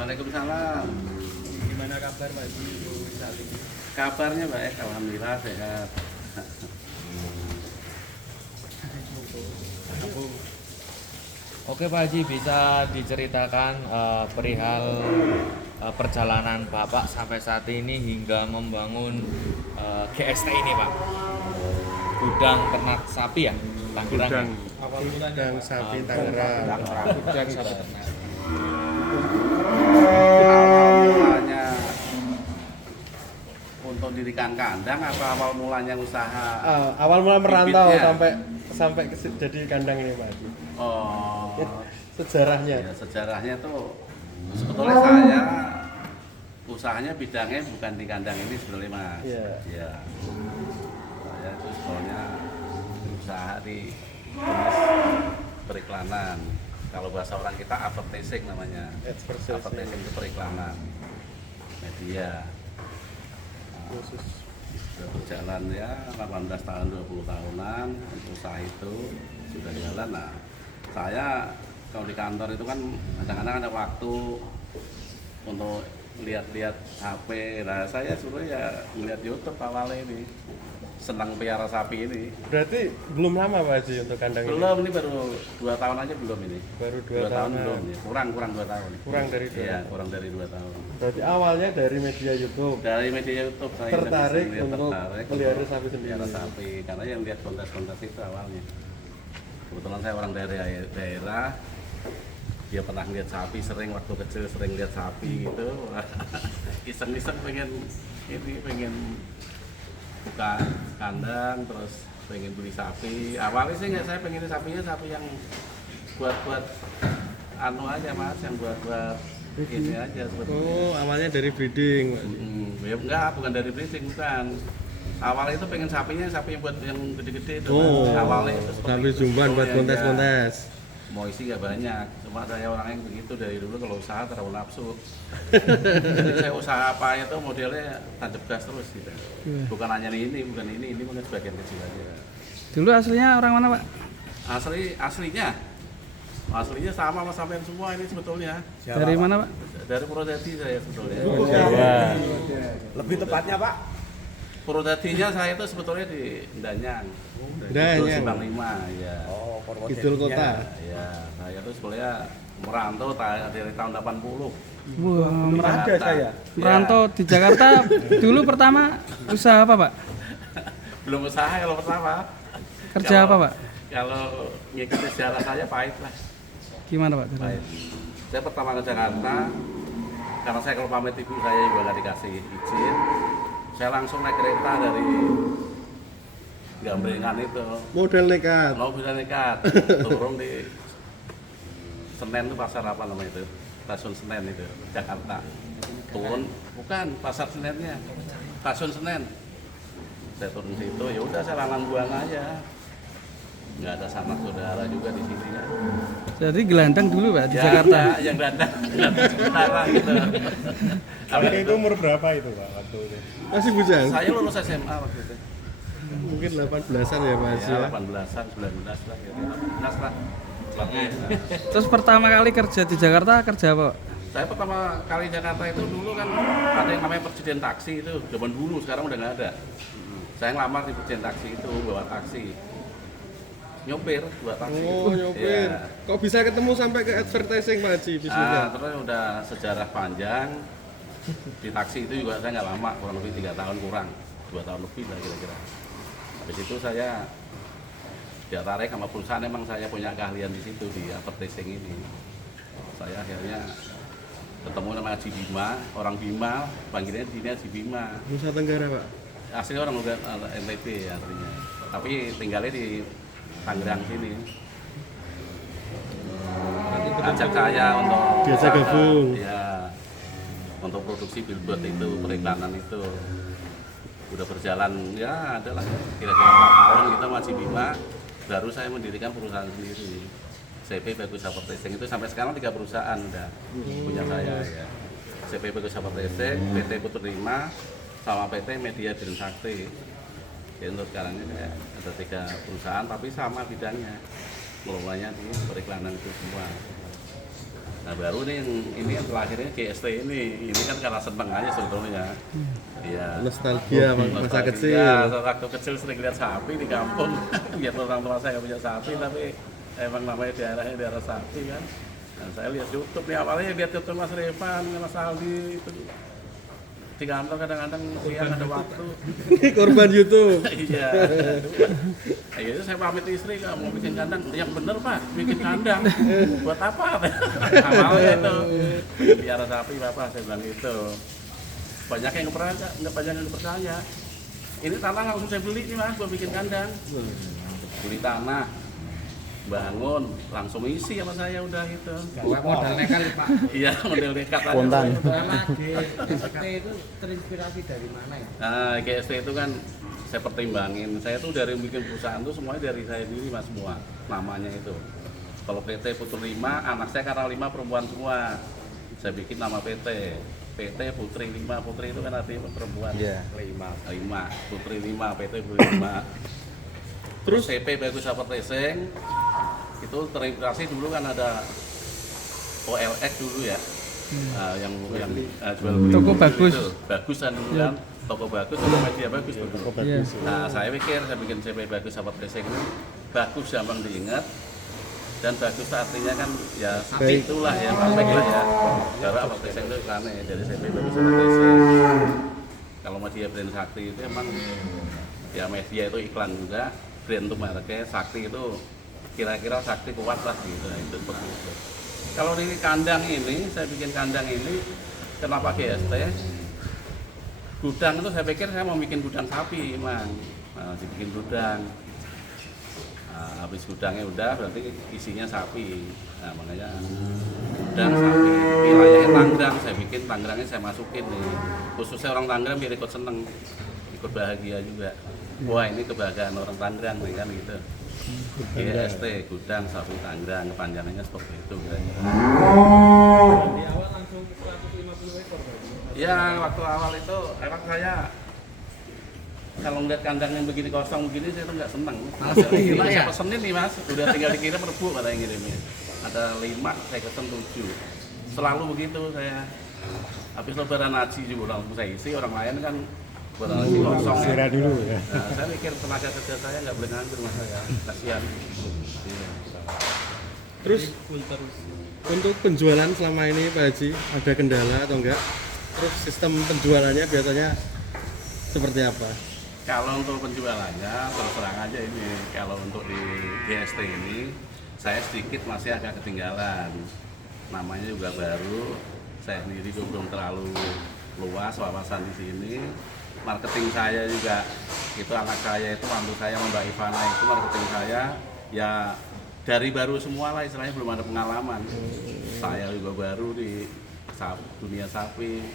Waalaikumsalam. Gimana kabar Pak Haji saat ini? Kabarnya baik, alhamdulillah sehat. Oke Pak Haji, bisa diceritakan perihal perjalanan Bapak sampai saat ini hingga membangun GST ini Pak? Gudang ternak sapi ya? Tangerang. Gudang sapi Tangerang. Gudang sapi ternak. Awal mulanya untuk dirikan kandang apa awal mulanya usaha? Awal mula merantau bibitnya? sampai jadi kandang ini Pak Haji. Oh, Sejarahnya. ya, sejarahnya tuh sebetulnya saya usahanya bidangnya bukan di kandang ini sebenarnya Mas. Iya. Ya. Saya itu sebetulnya usaha di periklanan. Kalau bahasa orang kita advertising namanya. Advertising itu periklanan media. Khusus. Sudah berjalan ya 18 tahun 20 tahunan untuk usaha itu sudah jalan. Nah, saya kalau di kantor itu kan kadang-kadang ada waktu untuk lihat-lihat HP. Nah, saya suruh ya melihat YouTube awalnya ini. Senang piara sapi ini. Berarti belum lama Pak Haji untuk kandang Belum, ini baru 2 tahun aja belum ini. Baru 2 tahun tahunan. belum ya. Kurang 2 tahun. Kurang dari 2 Iya, tahun. kurang dari 2 tahun. Berarti awalnya dari media YouTube. Dari media YouTube saya Tertarik iseng-iseng lihat, untuk melihara untuk sapi sendiri. melihara sapi karena yang lihat kontes-kontes itu awalnya. Kebetulan saya orang dari daerah, dia pernah lihat sapi, sering waktu kecil sering lihat sapi gitu. Iseng-iseng pengen buka kandang, terus pengen beli sapi. Awalnya sih nggak, saya pengen sapinya sapi yang buat anu aja Mas, yang buat ini aja seperti ini. Oh, awalnya dari breeding. Ya enggak, bukan dari breeding, bukan. Awalnya itu pengen sapinya sapi buat yang gede-gede itu. Oh, Awalnya itu seperti sapi itu. jumban buat Ya, kontes-kontes. mau isi nggak banyak, cuma saya orangnya begitu dari dulu, kalau usaha terlalu nafsu. Jadi saya usaha apa itu modelnya tancap gas terus gitu. Bukan hanya ini mungkin sebagian kecil aja. Dulu aslinya orang mana Pak? Aslinya sama sampean semua ini sebetulnya. Dari mana Pak? Dari Purwodadi saya sebetulnya. Jawa. Lebih tepatnya Pak, Purwodadinya saya itu sebetulnya di Danyang. Danyang. Itu Simpang 5 ya. oh Kidul kota. Ya, saya itu sebetulnya merantau dari tahun 80. Wah, ada saya. merantau di Jakarta. Dulu pertama usaha apa Pak? Belum usaha kalau pertama. Kerja apa Pak? Kalau ngikuti sejarah saya pahit lah. Gimana Pak? Pahit. Saya pertama ke Jakarta, karena saya kalau pamit ibu saya juga nggak dikasih izin. Saya langsung naik kereta dari Gambringan itu. Model nekat. Mau bisa nekat, turun di Senen itu pasar apa namanya itu? Stasiun Senen itu, Jakarta. Turun, bukan pasar Senennya, stasiun Senen. Saya turun situ, ya udah saya lalang buang aja. Nggak ada sanak saudara juga di sini ya. Jadi gelandang dulu Pak di Ya, Jakarta. ya, yang dandang sementara gitu. Waktu itu umur berapa itu Pak waktu itu? Masih bujang. Saya lulus SMA waktu itu. Mungkin 18-an ya Mas Ya, ya. 18-an, 19 lah gitu. 18 lah. Terus pertama kali kerja di Jakarta kerja apa Pak? Saya pertama kali Jakarta itu dulu kan ada yang namanya Presiden Taksi itu, zaman dulu, sekarang udah nggak ada. Saya ngelamar di Presiden Taksi itu, bawa taksi. Nyopir, bawa taksi. Oh, nyopir. Ya. Kok bisa ketemu sampai ke advertising Pak Haji bisnisnya? Terus udah sejarah panjang. Di taksi itu juga saya nggak lama, kurang lebih 3 tahun kurang. 2 tahun lebih lah kira-kira. Habis itu saya tertarik sama perusahaan, emang saya punya keahlian di situ, di advertising ini. Saya akhirnya ketemu sama Haji Bima, orang Bima, panggilnya di sini Haji Bima. Nusa Tenggara Pak. Aslinya orang udah NTB ya artinya, tapi tinggalnya di Tangerang sini. Ajak saya untuk Biasa gabung. ya, untuk produksi billboard itu, periklanan itu udah berjalan ya adalah kira-kira 4 tahun kita masih Bima, baru saya mendirikan perusahaan sendiri. CP Bagus Advertising itu sampai sekarang 3 perusahaan udah punya saya ya. CP Bagus Advertising, PT Putu 5, sama PT Media Birin Sakti. Jadi untuk sekarang ini kayak ada 3 perusahaan tapi sama bidangnya, ngelolanya di periklanan itu semua. Nah baru nih ini yang terakhirnya GST ini kan karena seneng aja sebetulnya. Iya. Nostalgia masa kecil. Ya, waktu kecil sering lihat sapi di kampung. Biar orang tua saya nggak punya sapi, tapi emang namanya daerah sapi kan. Nah, saya lihat YouTube nih awalnya lihat YouTube Mas Revan, Mas Aldi itu di kantor kadang-kadang siang ada waktu. Korban YouTube. Iya. Akhirnya saya pamit istri, nggak mau bikin kandang. Yang bener Pak, bikin kandang. Buat apa? Awalnya itu biara sapi Bapak, saya bilang gitu. Banyak yang nggak banyak yang percaya. Ini tanah langsung saya beli nih Mas, buat bikin kandang. Beli tanah, bangun, langsung isi sama saya udah gitu. Modal nekat Pak. Iya, model nekat aja. Spontan. Nama GST itu terinspirasi dari mana ya? Nah, GST itu kan saya pertimbangin. Saya tuh dari bikin perusahaan tuh semuanya dari saya sendiri Mas semua. Namanya itu. Kalau PT Putri 5, anak saya karena 5 perempuan semua. Saya bikin nama PT. PT Putri 5. Putri itu kan artinya perempuan. Iya. 5. Putri 5, PT Putri 5. Terus CP Bagus Sahabat Racing itu terinspirasi dulu kan ada OLX dulu ya. Yang jual beli Toko mobil bagus. itu. Bagus kan dulu kan. Toko bagus, toko media bagus dulu. Kok bagus. Nah, saya bikin CP Bagus Sahabat Racing ini bagus gampang diingat dan bagus artinya kan ya Baik. itulah ya perfect lah ya. Karena Sahabat Racing itu iklannya dari CP Bagus Sahabat Racing. Kalau media brand Sakti itu emang ya media itu iklan juga, brand itu mereknya Sakti itu kira-kira Sakti kuat lah gitu, itu seperti itu. Kalau di kandang ini, saya bikin kandang ini kenapa GST? Gudang itu saya pikir saya mau bikin gudang sapi emang, dibikin gudang. Nah, habis gudangnya udah berarti isinya sapi. Nah makanya gudang sapi. Wilayahnya Tangerang, saya bikin Tangerangnya saya masukin nih. Khususnya orang Tangerang biar ikut seneng, ikut bahagia juga. Wah ini kebahagiaan orang Tangerang nih kan gitu. GST gudang sapi Tangerang, kepanjangannya seperti itu kira-kira. Di awal langsung 150 ekor. Ya waktu awal itu emang saya kalau ngeliat kandang yang begini kosong begini saya tuh nggak seneng. Ini saya pesenin nih Mas, udah tinggal dikirim rebu katanya ngirimnya. Ada 5, saya pesen 7. Selalu begitu saya. Habis lebaran haji juga langsung saya isi, orang lain kan lebaran haji kosong. Sira dulu ya. Nah, saya mikir tenaga kerja saya nggak boleh nganggur Mas saya. Kasihan. Iya. Terus untuk penjualan selama ini Pak Haji ada kendala atau enggak? Terus sistem penjualannya biasanya seperti apa? Kalau untuk penjualannya terus terang aja ini, kalau untuk di GST ini saya sedikit masih agak ketinggalan. Namanya juga baru, saya sendiri juga belum terlalu luas wawasan di sini. Marketing saya juga itu anak saya itu mantu saya Mbak Ivana itu marketing saya ya dari baru semua lah istilahnya, belum ada pengalaman. Saya juga baru di dunia sapi.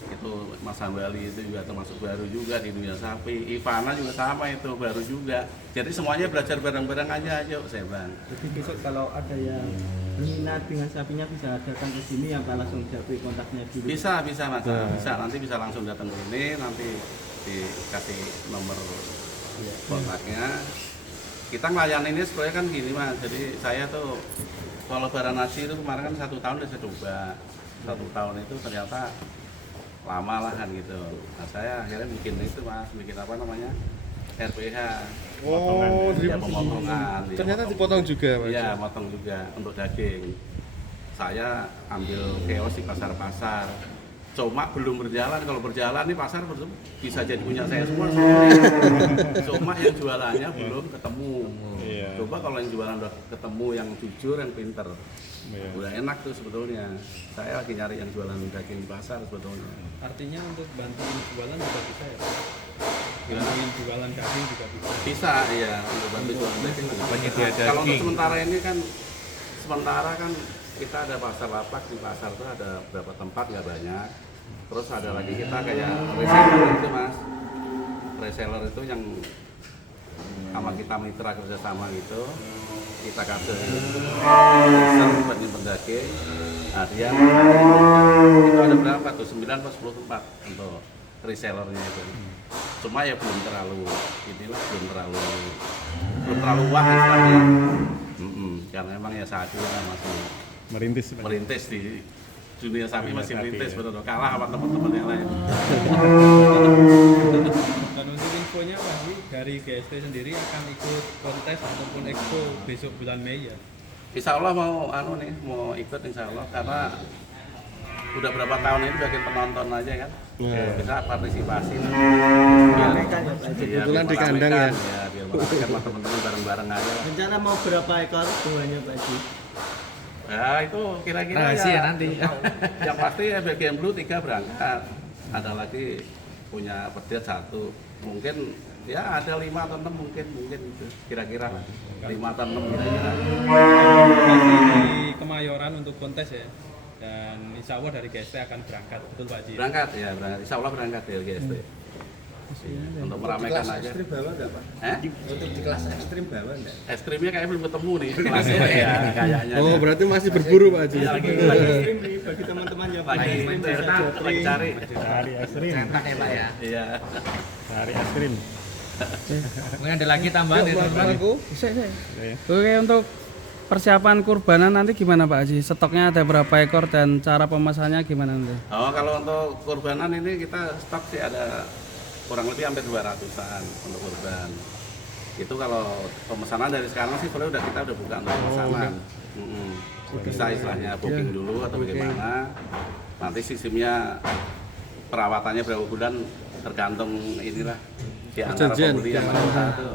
Itu Mas Hambali itu juga termasuk baru juga di dunia sapi. Ivana juga sama itu baru juga. Jadi semuanya belajar bareng-bareng aja saya bilang. Jadi besok kalau ada yang minat dengan sapinya bisa datang ke sini apa langsung japri kontaknya dulu. Bisa Mas. Bisa nanti bisa langsung datang ke sini, nanti dikasih nomor kontaknya. Kita ngelayan ini sebenarnya kan gini Mas. Jadi saya tuh kalau lebaran haji itu kemarin kan 1 tahun udah saya coba. 1 tahun itu ternyata lama lah kan gitu. Nah saya akhirnya bikin itu Mas, bikin apa namanya RPH. Oh, Ya, pemotongan. ternyata dipotong juga Pak Haji. Iya, motong juga untuk daging. Saya ambil keos di pasar-pasar. Cuma belum berjalan. Kalau berjalan nih pasar bisa jadi punya saya semua. Cuma yang jualannya belum ketemu. Iya. Coba kalau yang jualan udah ketemu, yang jujur, yang pinter, Iya. udah enak tuh sebetulnya. Saya lagi nyari yang jualan daging di pasar sebetulnya. Artinya untuk bantuin jualan juga bisa ya? Gimana? Bantuin jualan daging juga bisa. Bisa, iya, untuk bantu jualan daging. Penyedia Kalau untuk daging. sementara ini kan, sementara kan kita ada pasar lapak, di pasar tuh ada beberapa tempat nggak banyak. Terus ada lagi kita kayak reseller itu Mas. Reseller itu yang sama kita mitra kerjasama gitu. Kita kasih reseller buat nyimpen daging. Nah dia itu ada berapa tuh? 9 atau 10 tempat untuk resellernya itu. Cuma ya belum terlalu wah istilahnya. Karena emang ya saat itu kan masih Merintis. Pak. merintis di dunia sapi masih merintis, betul kalah sama teman-teman yang lain. Dan untuk infonya Pak Haji, dari GST sendiri akan ikut kontes ataupun expo besok bulan Mei ya? Insya Allah mau mau ikut insya Allah karena udah berapa tahun ini sebagai penonton aja kan, bisa partisipasi. Meramaikan ya Pak Haji. Iya, Kebetulan biar di kandang meramaikan, ya. biar meramaikan sama teman-teman bareng-bareng aja lah. Rencana mau berapa ekor buahnya Pak Haji? Ya itu kira-kira Rahasia ya, nanti. yang pasti ya bagian blue 3 berangkat, ada lagi punya petir 1, mungkin ya ada 5 atau 6 mungkin itu kira-kira 5 atau 6 kira-kira. Masih di Kemayoran untuk kontes ya? Dan insya Allah dari GST akan berangkat, betul Pak Haji? Berangkat ya, insya Allah berangkat dari GST. Untuk meramaikan aja. Ekstrim bawa nggak Pak? Untuk di kelas ekstrim bawa nggak? Es krimnya kayaknya belum ketemu nih kelasnya ya kayaknya. Oh, berarti masih berburu Pak Haji. Iya, lagi Ekstrim nih bagi teman-teman yang lagi lagi cari. Cari es krim. Cetak ya Pak ya? Iya. Cari es krim. Mungkin ada lagi tambahan ya teman-teman. Oke. Oke, untuk persiapan kurbanan nanti gimana Pak Haji? Stoknya ada berapa ekor dan cara pemesannya gimana nanti? Oh, kalau untuk kurbanan ini kita stok sih ada kurang lebih hampir 200-an untuk kurban. Itu kalau pemesanan dari sekarang sih sebenarnya kita udah buka untuk pemesanan. Bisa istilahnya booking dulu atau bagaimana. Nanti sistemnya perawatannya berapa bulan tergantung inilah di antara Perjanjian. pembeli yang mana itu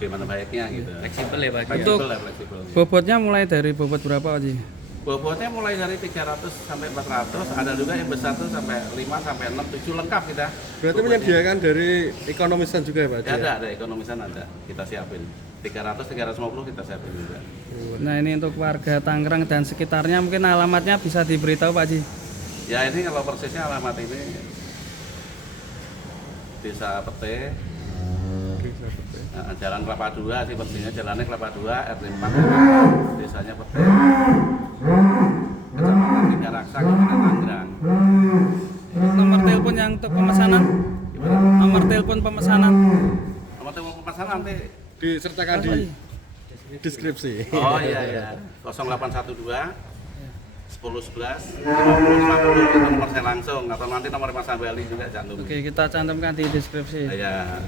gimana baiknya gitu. Fleksibel ya Pak Haji. Fleksibel ya, fleksibel. Bobotnya mulai dari bobot berapa Pak Haji? Bobotnya mulai dari 300 sampai 400, ada juga yang besar tuh sampai 5 sampai 6, 7 lengkap kita. Berarti menyediakan dari ekonomisan juga ya Pak Haji? Ya, ada ekonomisan ada, kita siapin. 300, 350 kita siapin juga. Nah ini untuk warga Tangerang dan sekitarnya mungkin alamatnya bisa diberitahu Pak Haji. Ya ini kalau persisnya alamat ini Desa Pete, Jalan Kelapa 2 sih persisnya, jalannya Kelapa 2, RT 4, desanya Pete, Kecamatan Tigaraksa, Kabupaten Tangerang. Nomor telepon yang untuk pemesanan? Gimana? Nomor telepon pemesanan? Nomor telepon pemesanan nanti. Disertakan di deskripsi. Oh iya, 0812 10 11 50 50 itu nomor saya langsung atau nanti nomor Mas Ambali juga cantum. Oke, kita cantumkan di deskripsi. Iya.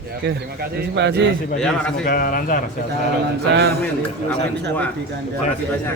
Ya, Oke, terima kasih. Terima kasih Pak Haji. Terima kasih Pak Haji. Ya, makasih. Semoga lancar. Sehat selalu. Lancar. Amin. Amin semua. Sampai di kandang Terima kasih GST. banyak.